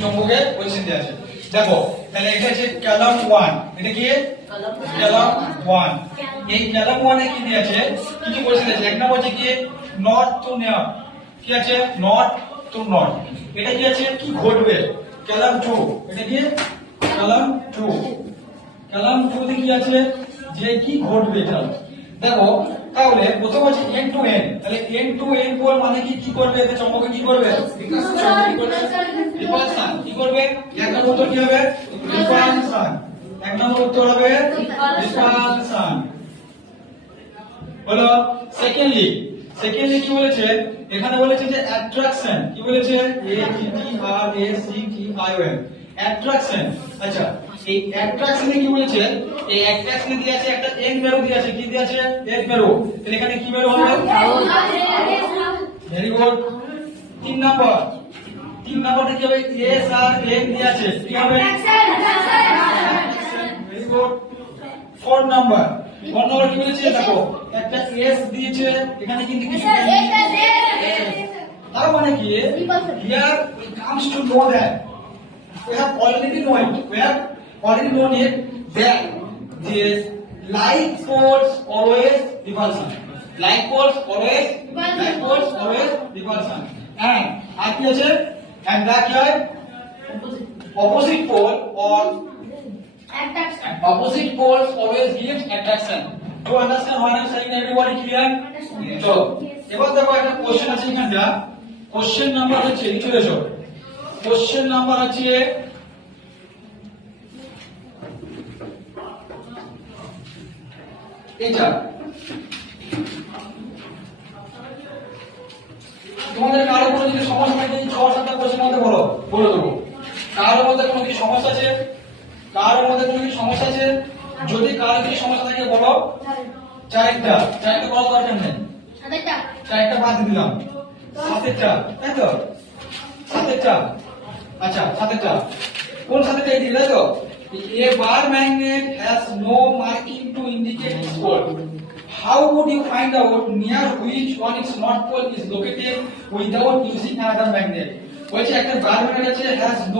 চৌম্বকে position দেওয়া আছে। দেখো তাহলে এটা হচ্ছে কলাম 1, এটা কি কলাম 1। এই কলাম 1 এ কি দেওয়া আছে, কি কি পজিশন আছে? এক নম্বর হচ্ছে কি নর্থ টু নর্থ, কি আছে নর্থ টু নর্থ। এটা কি আছে কি ঘটবে কলাম 2, এটা কি কলাম 2, কলাম 2 তে কি আছে যে কি ঘটবে এটা দেখো। তাহলে প্রথম আছে এন্ড টু এন্ড, তাহলে এন্ড টু এন্ড বল মানে কি কি করবে, এটা চৌম্বকে কি করবে রিপালশন, কি করবে এক নম্বর উত্তর কি হবে রিপালশন, এক নম্বর উত্তর হবে রিপালশন হলো। সেকেন্ডলি কি বলেছে এখানে, বলেছে যে অ্যাট্রাকশন, কি বলেছে ATTRACTION অ্যাট্রাকশন। আচ্ছা এই অ্যাট্রাকশনে কি বলেছে, এই অ্যাট্রাকশনে দিয়ে আছে একটা এন্ড মেরু দিয়ে আছে, কি দিয়ে আছে এন্ড মেরু, তাহলে এখানে কি মেরু হবে ভেরি গুড। 3 নাম্বারটা কি হবে এস আর এন দিয়ে আছে, কি হবে ভেরি গুড। 4 নাম্বার কি বলেছে দেখো একটা এস দিয়েছে এখানে, কিন্তু কিছু তার মানে কি here it comes to know that we have already known it that the like poles always repulsion, like poles always repulsion, and কি আছে and that হয় opposite pole or attraction, opposite poles always gives attraction. To understand what I'm saying, everybody clear? চলো এবার দেখো একটা question আছে এখানটা, question number হচ্ছে লিখে দেছো, কোশ্চেন নাম্বার আছে এটা। তোমাদের কারো কোনো যদি সমস্যা থাকে 6-7টা কোশ্চেন মধ্যে বলে দেবো। কারোর মধ্যে কোনো কি সমস্যা আছে, কারোর মধ্যে কোনো কি সমস্যা আছে? যদি কারোর কিছু সমস্যা থাকে বলো। চারটা বলা দরকার নেই, চারটা বাদ দিলাম, 7টা তাই তো, 7টা। আচ্ছা 7টা কোন 7টা এই দিলে তো a bar magnet has no marking to indicate its pole. How would you find out near which one its north pole is located without using another magnet? বলছে একটা বার ম্যাগনেট আছে has no